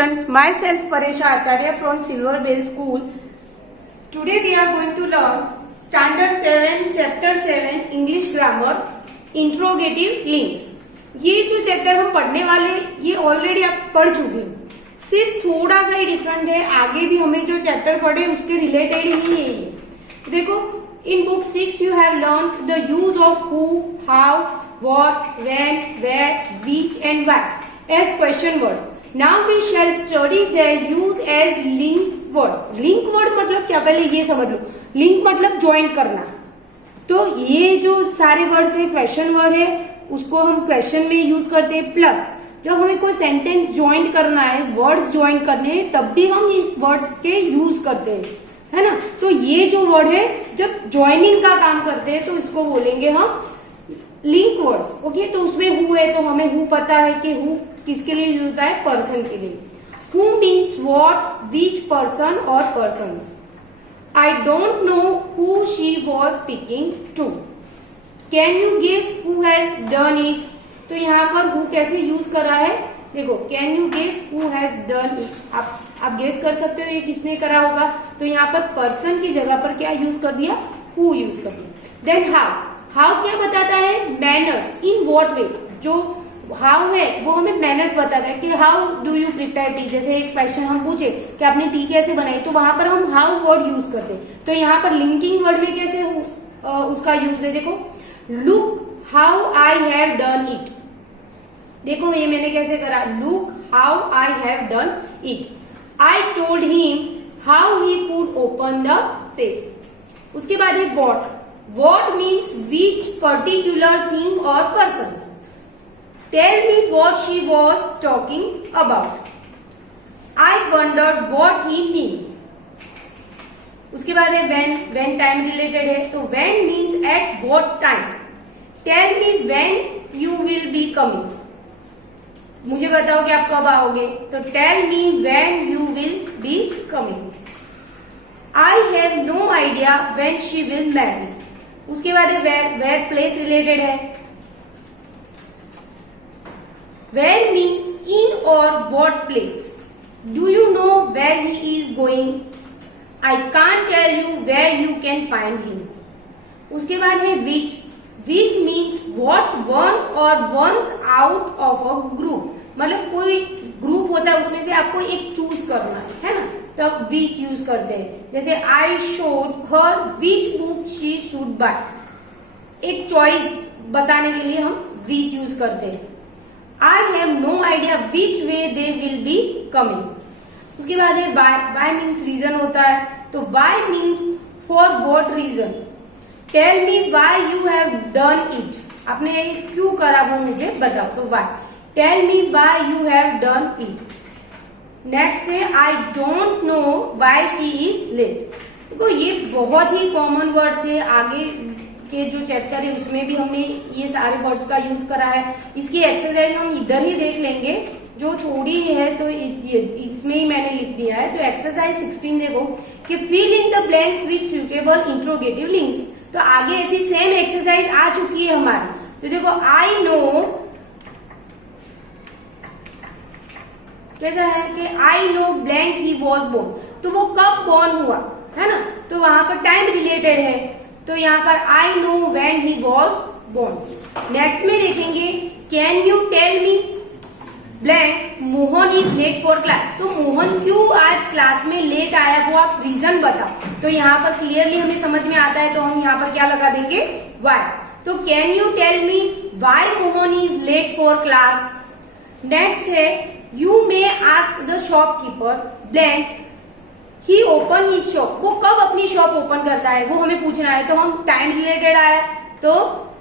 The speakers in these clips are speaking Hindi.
students, myself Paresha Acharya from Silver Bell School. Today we are going to learn Standard 7 Chapter 7 English Grammar Interrogative Links. ये जो चैप्टर हम पढ़ने वाले ये ऑलरेडी आप पढ़ चुके हो, सिर्फ थोड़ा सा ही डिफरेंट है. आगे भी हमें जो चैप्टर पढ़े उसके रिलेटेड ही है ये. देखो, in book 6 you have learned the use of who, how, what, when, where, which and why as question words. Now we shall study their use as link words. Link word मतलब क्या, पहले ये समझ लो. Link मतलब ज्वाइन करना. तो ये जो सारे वर्ड्स है क्वेश्चन वर्ड है, उसको हम क्वेश्चन में यूज करते हैं. प्लस जब हमें कोई सेंटेंस ज्वाइन करना है, वर्ड्स ज्वाइन करने हैं, तब भी हम इस वर्ड्स के यूज करते हैं, है ना. तो ये जो वर्ड है जब ज्वाइनिंग का काम करते हैं तो इसको बोलेंगे हम लिंक वर्ड्स. ओके, तो उसमें हु है तो हमें हु पता है कि हु किसके लिए यूज होता है, पर्सन के लिए. Who means what, which person or persons. I don't know who she was speaking to. Can you guess who has done it. तो यहाँ पर हु कैसे यूज करा है, देखो, can you guess who has done it. आप गेस कर सकते हो ये किसने करा होगा. तो यहाँ पर पर्सन की जगह पर क्या यूज कर दिया, हु यूज कर दिया. Then how. हाउ क्या बताता है, मैनर्स. In what way. जो हाउ है वो हमें मैनर्स बताता है कि how do you prepare T. जैसे एक क्वेश्चन हम पूछे कि आपने टी कैसे बनाई, तो वहां पर हम हाउ वर्ड यूज करते हैं. तो यहाँ पर लिंकिंग वर्ड में कैसे उसका यूज है, देखो, look how I have done it. देखो ये मैंने कैसे करा, look how I have done it. I told him how he could open the safe. उसके बाद है what. What means which particular thing or person. Tell me what she was talking about. I wondered what he means. उसके बाद है व्हेन. व्हेन टाइम रिलेटेड है, तो when means at what time. Tell me when you will be coming. मुझे बताओ कि आप कब आओगे, तो tell me when you will be coming. I have no idea when she will marry. उसके बाद है वेयर. वेयर प्लेस रिलेटेड है. वेयर मीन्स इन और what place. Do you know where he is going. I can't tell you where you can find him. उसके बाद है which. Which means what one और ones out of a group. मतलब कोई ग्रुप होता है उसमें से आपको एक चूज करना है ना, तब विच यूज करते हैं. जैसे I showed her which book she should buy. एक चॉइस बताने के लिए हम विच यूज करते हैं. I have no idea which way they will be coming. उसके बाद है वाई. वाई मीन्स रीजन होता है, तो why means for what reason. Tell me why you have done it. आपने क्यों करा वो मुझे बताओ, तो why. Tell me why you have done it. Next है I don't know why she is late. देखो ये बहुत ही कॉमन वर्ड्स है. आगे के जो चैप्टर है उसमें भी हमने ये सारे वर्ड्स का यूज करा है. इसकी एक्सरसाइज हम इधर ही देख लेंगे, जो थोड़ी है तो इसमें ही मैंने लिख दिया है. तो एक्सरसाइज 16 देखो कि fill in the blanks with suitable interrogative links. तो आगे ऐसी सेम एक्सरसाइज आ चुकी है हमारी. तो देखो, आई नो कैसा है कि I know blank he was born. तो वो कब बॉर्न हुआ, है ना, तो वहां पर टाइम रिलेटेड है. तो यहाँ पर I know when he was born. Next में देखेंगे can you tell me blank Mohan is late for class. तो मोहन क्यों आज क्लास में लेट आया, वो आप रीजन बताओ. तो यहाँ पर क्लियरली हमें समझ में आता है, तो हम यहाँ पर क्या लगा देंगे, वाई. तो can you tell me why Mohan is late for class. Next है you may ask the shopkeeper blank he open his shop. वो कब अपनी शॉप ओपन करता है वो हमें पूछना है. तो हम टाइम रिलेटेड आया तो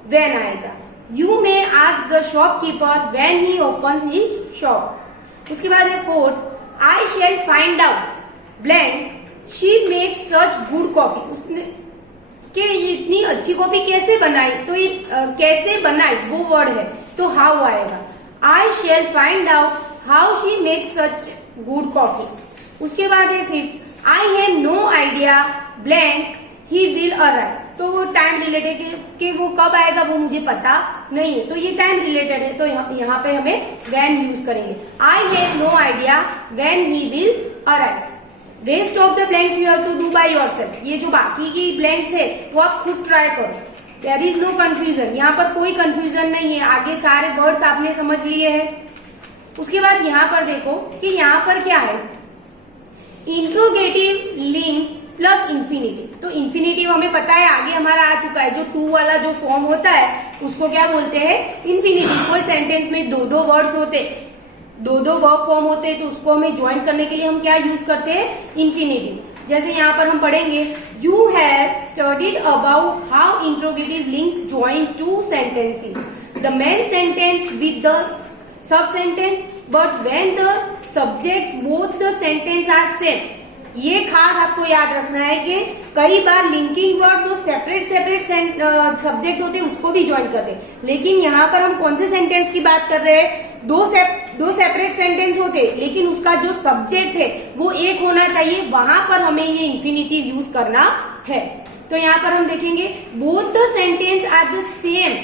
व्हेन आएगा. You may ask the shopkeeper when he opens his shop. उसके बाद है fourth. I shall find out blank she makes such good coffee. उसने कि ये इतनी अच्छी कॉफी कैसे बनाई, तो ये कैसे बनाई वो वर्ड है, तो हाउ आएगा. I shall find out how she makes such good coffee. उसके बाद है fifth. I have no idea blank he will arrive. तो टाइम रिलेटेड कि वो कब आएगा वो मुझे पता नहीं है, तो ये टाइम रिलेटेड है, तो यहाँ पे हमें व्हेन यूज करेंगे। I have no idea when he will arrive. Rest of the blanks you have to do by yourself. ये जो बाकी की ब्लैंक्स है वो आप खुद ट्राई करो। देयर इज नो कंफ्यूजन, यहाँ पर कोई कंफ्यूजन नहीं है, आगे सारे वर्ड्स आपने समझ लिए हैं। उसके बाद यहाँ पर देखो कि यहाँ पर क्या है, इंट्रोगेटिव लिंक्स प्लस इंफिनिटिव। तो इंफिनिटिव हमें पता है, आगे हमारा आ चुका है, जो टू वाला जो फॉर्म होता है उसको क्या बोलते हैं, इंफिनिटिव। कोई सेंटेंस में दो दो वर्ड्स होते, दो दो वर्ब फॉर्म होते हैं, तो उसको हमें ज्वाइन करने के लिए हम क्या यूज करते हैं, इंफिनिटिव। जैसे यहाँ पर हम पढ़ेंगे, you have studied about how interrogative links join two sentences, the main sentence with the sub sentence, but when the subjects both the sentence are same. ये खास आपको याद रखना है कि कई बार लिंकिंग वर्ड जो सेपरेट सब्जेक्ट होते हैं उसको भी ज्वाइन करते हैं, लेकिन यहाँ पर हम कौन से सेंटेंस की बात कर रहे हैं, दो सेपरेट सेंटेंस होते हैं, लेकिन उसका जो सब्जेक्ट है वो एक होना चाहिए, वहां पर हमें ये इंफिनिटिव यूज करना है। तो यहाँ पर हम देखेंगे, both the sentence are the same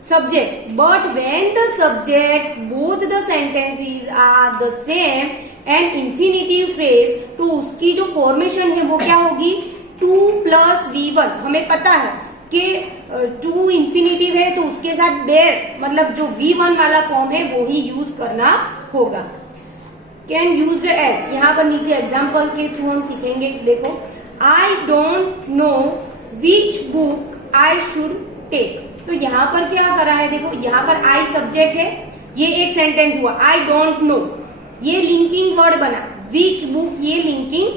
subject, but when the subjects both the sentences are the same and infinitive phrase, तो उसकी जो फॉर्मेशन है वो क्या होगी, 2 + V1। हमें पता है कि 2 इंफिनिटिव है तो उसके साथ बेर मतलब जो V1 वाला फॉर्म है वो ही यूज करना होगा। कैन यूज एज, यहाँ पर नीचे एग्जाम्पल के थ्रू हम सीखेंगे। देखो, I don't know which book I should take. तो यहाँ पर क्या करा है, देखो यहाँ पर आई सब्जेक्ट है, ये एक सेंटेंस हुआ, आई डोंट नो ये लिंकिंग वर्ड बना, विच बुक ये लिंकिंग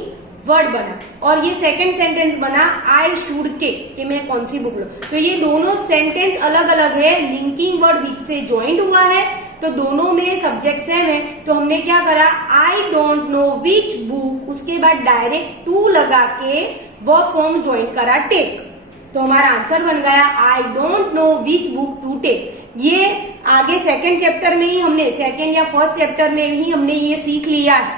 वर्ड बना, और ये सेकंड सेंटेंस बना आई शुड टेक कि मैं कौन सी बुक लूं। तो ये दोनों सेंटेंस अलग अलग है, लिंकिंग वर्ड विच से ज्वाइंट हुआ है, तो दोनों में सब्जेक्ट सेम है। तो हमने क्या करा, आई डोंट नो विच बुक, उसके बाद डायरेक्ट टू लगा के वो फॉर्म ज्वाइन करा टेक, तो हमारा आंसर बन गया I don't know which book to take. ये आगे सेकंड चैप्टर में ही हमने, सेकंड या फर्स्ट चैप्टर में ही हमने ये सीख लिया है।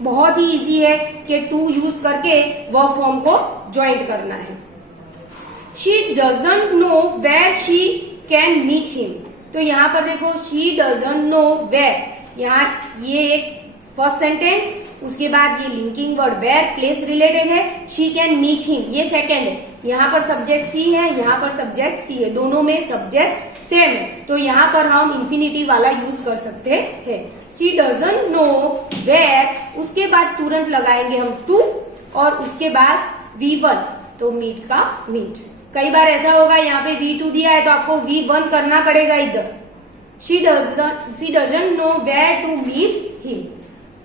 बहुत ही इजी है कि टू यूज करके वह फॉर्म को ज्वाइंट करना है। She doesn't know where she can meet him. तो यहाँ पर देखो, शी डजंट नो वेयर, यहाँ ये एक फर्स्ट सेंटेंस, उसके बाद ये linking word where place related है, शी कैन मीट हिम ये सेकंड है, यहाँ पर सब्जेक्ट शी है, यहाँ पर सब्जेक्ट सी है, दोनों में सब्जेक्ट सेम है, तो यहाँ पर हम इंफिनिटिव वाला यूज कर सकते हैं। शी डजंट नो वेयर, उसके बाद तुरंत लगाएंगे हम टू, और उसके बाद V1, तो मीट का मीट। कई बार ऐसा होगा यहाँ पे V2 दिया है तो आपको V1 करना पड़ेगा इधर। She doesn't know where to meet him.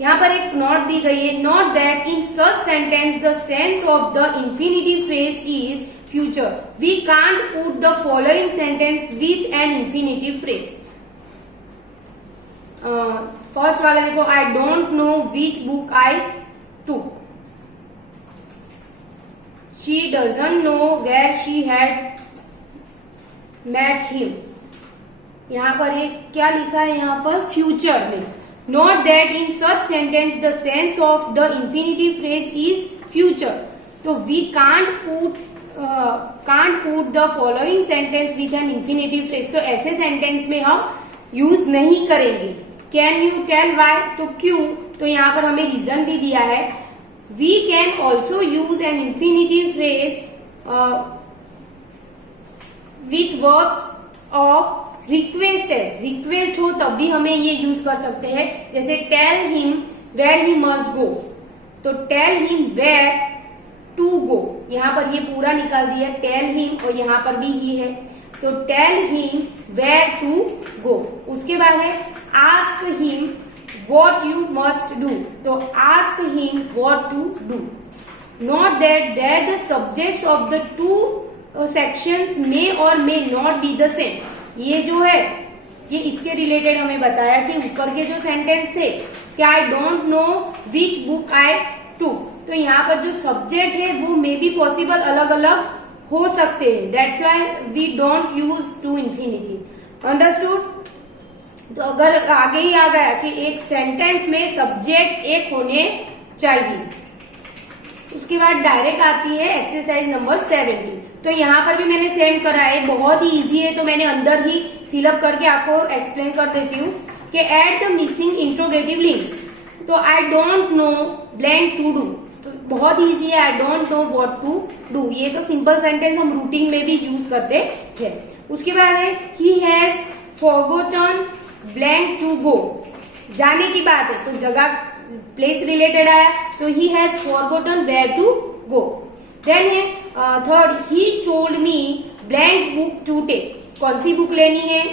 यहाँ पर एक नोट दी गई है, note that in such sentence the sense of the infinitive phrase is future, we can't put the following sentence with an infinitive phrase. First वाला देखो, I don't know which book I took, she doesn't know where she had met him. यहाँ पर एक क्या लिखा है, यहाँ पर फ्यूचर में, note that in such sentence the sense of the infinitive phrase is future, तो we can't put the following sentence with an infinitive phrase, तो ऐसे सेंटेंस में हम यूज नहीं करेंगे। can you tell why, तो क्यों, तो यहाँ पर हमें रीजन भी दिया है। we can also use an infinitive phrase with verbs of request है, रिक्वेस्ट हो तब भी हमें ये यूज कर सकते हैं। जैसे tell him where he must go, तो tell him where to go, यहाँ पर ये पूरा निकाल दिया, टेल हिम, और यहाँ पर भी ही है, तो tell him where to go. उसके बाद है ask him what you must do, तो ask him what to do. Note that the subjects of the two sections may or may not be the same. ये जो है ये इसके रिलेटेड हमें बताया कि ऊपर के जो सेंटेंस थे कि I don't know which book I took, तो यहाँ पर जो सब्जेक्ट है वो मे बी पॉसिबल अलग अलग हो सकते हैं, that's why we don't use to infinity. Understood. तो अगर आगे ही आ गया कि एक सेंटेंस में सब्जेक्ट एक होने चाहिए, उसके बाद डायरेक्ट आती है एक्सरसाइज नंबर 17। तो यहाँ पर भी मैंने सेम करा है, बहुत ही इजी है, तो मैंने अंदर ही फिलअप करके आपको एक्सप्लेन कर देती हूँ कि add the missing interrogative links. तो I don't know blank to do, तो बहुत इजी है, I don't know what to do. ये तो सिंपल सेंटेंस हम रूटीन में भी यूज करते थे। उसके बाद है he has forgotten blank to go, जाने की बात है तो जगह प्लेस रिलेटेड आया, तो he has forgotten where to go. Then है third, he told me blank book to take, कौन सी बुक लेनी है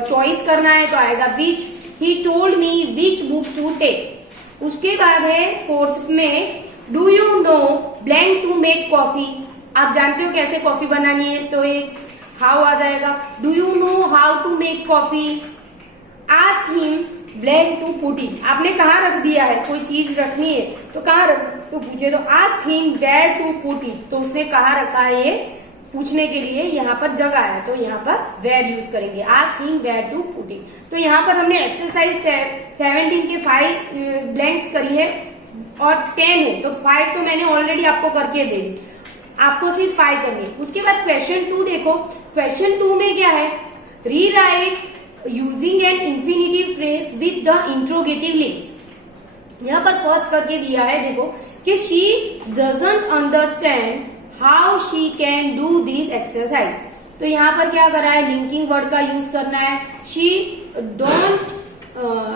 चॉइस करना है तो आएगा which, he told me which book to take. उसके बाद है फोर्थ में, do you know blank to make coffee, आप जानते हो कैसे कॉफी बनानी है, तो ये हाउ आ जाएगा, do you know how to make coffee. Ask him blank to put in, आपने कहाँ रख दिया है, कोई चीज रखनी है तो कहाँ रख, तो पूछे तो ask him where to put in, तो उसने कहाँ रखा है ये पूछने के लिए यहाँ पर जगह है, तो यहाँ पर वेयर यूज करेंगे, ask him where to put in. तो यहाँ पर हमने एक्सरसाइज 17 के 5 ब्लैंक्स करी है और 10 है, तो 5 तो मैंने ऑलरेडी आपको करके दे दी, आपको सिर्फ 5 करनी है। उसके बाद क्वेश्चन 2 देखो, क्वेश्चन 2 में क्या है, rewrite using an infinitive phrase with the interrogative links. यहाँ पर फर्स्ट करके दिया है, देखो कि she doesn't understand how she can do this exercise, तो यहाँ पर क्या करा है, लिंकिंग वर्ड का यूज करना है। She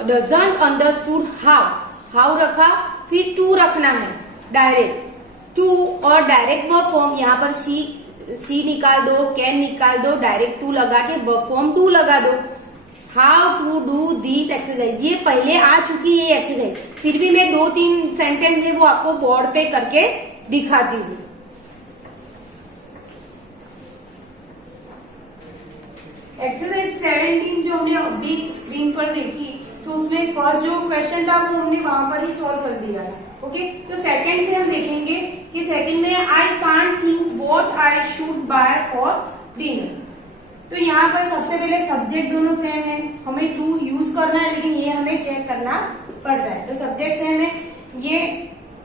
doesn't understood how, how रखा, फिर टू रखना है डायरेक्ट टू, और डायरेक्ट वर्ब फॉर्म यहाँ पर शी निकाल दो, कैन निकाल दो, डायरेक्ट टू लगा के वर्ब फॉर्म टू लगा दो। How to do this exercise, ये पहले आ चुकी है एक्सरसाइज, फिर भी मैं 2-3 सेंटेंस है वो आपको बोर्ड पे करके दिखाती हूँ। एक्सरसाइज 17 जो हमने अभी स्क्रीन पर देखी, तो उसमें फर्स्ट जो क्वेश्चन था वो हमने वहां पर ही सॉल्व कर दिया था। ओके, तो सेकंड से हम देखेंगे कि सेकंड में आई can't think what I should buy for dinner. तो यहाँ पर सबसे पहले सब्जेक्ट दोनों सेम है, हमें टू यूज करना है, लेकिन ये हमें चेक करना पड़ता है। तो सब्जेक्ट सेम है, ये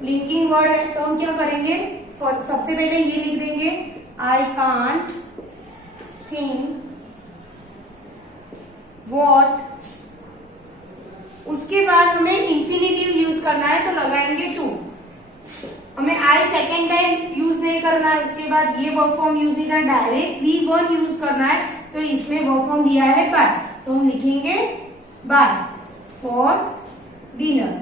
लिंकिंग वर्ड है, तो हम क्या करेंगे, सबसे पहले ये लिख देंगे आई कांट थिंक व्हाट, उसके बाद हमें इंफिनिटिव यूज करना है, तो लगाएंगे टू। हमें आई सेकेंड टाइम यूज नहीं करना है, उसके बाद ये वर्ब फॉर्म यूज नहीं करना, डायरेक्ट वी वन यूज करना है, तो इसमें वर्ब फॉर्म दिया है बाय, तो हम लिखेंगे बाय फॉर डिनर।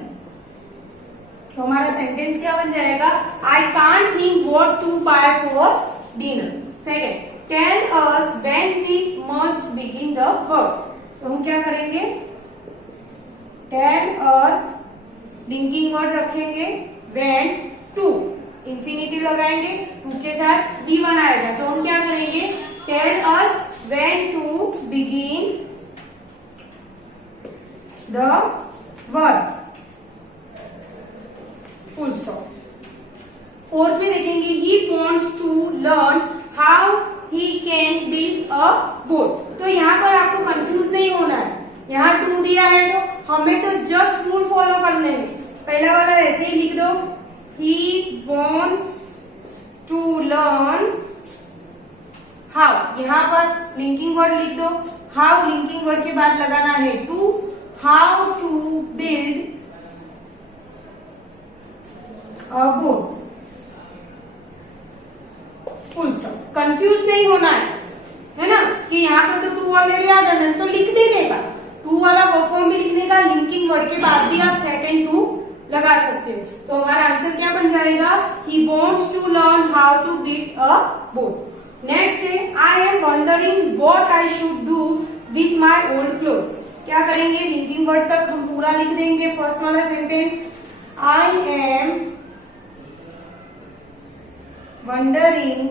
तो हमारा सेंटेंस क्या बन जाएगा, I can't think what to buy for dinner. Second, tell us when we must begin the work, तो हम क्या करेंगे, टेल अस लिंकिंग वर्ड रखेंगे, व्हेन टू इंफिनिटिव लगाएंगे, टू के साथ डी वन आएगा, तो हम क्या करेंगे, tell us when to begin the work, full stop. Fourth में देखेंगे, he wants to learn how he can build a boat. तो यहाँ पर आपको कंफ्यूज नहीं होना है, यहाँ टू दिया है तो हमें तो जस्ट रूल फॉलो करने हैं। पहला वाला ऐसे ही लिख दो, he wants to learn how, यहाँ पर लिंकिंग वर्ड लिख दो, how लिंकिंग वर्ड के बाद लगाना है to, how to build a boat, full stop. Confuse नहीं होना है ना, कि यहाँ पर तो टू ऑलरेडी आ गया, तो लिख देने का, टू वाला वर्ब फॉर्म भी लिखने का, लिंकिंग वर्ड के बाद भी आप सेकंड टू लगा सकते हो। तो हमारा आंसर क्या बन जाएगा, he wants to learn how to build a boat. Next है, I am wondering what I should do with my old clothes. क्या करेंगे, लिंकिंग वर्ड तक हम पूरा लिख देंगे फर्स्ट वाला sentence, I am wondering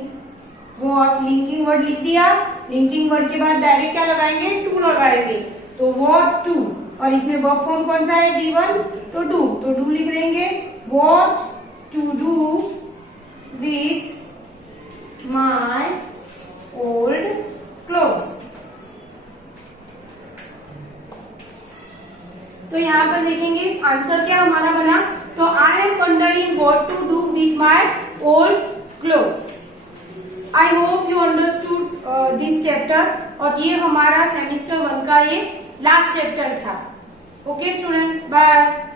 what, linking word लिख दिया, लिंकिंग वर्ड के बाद डायरेक्ट क्या लगाएंगे, टू लगाएंगे, तो व्हाट टू, और इसमें वर्ब फॉर्म कौन सा है, D1, तो डू लिख देंगे, what to do with my old clothes. तो यहाँ पर देखेंगे आंसर क्या हमारा बना, तो I am wondering what to do with my old clothes. I hope you understood this chapter. और ये हमारा सेमिस्टर 1 का ये लास्ट चैप्टर था. Okay student, bye.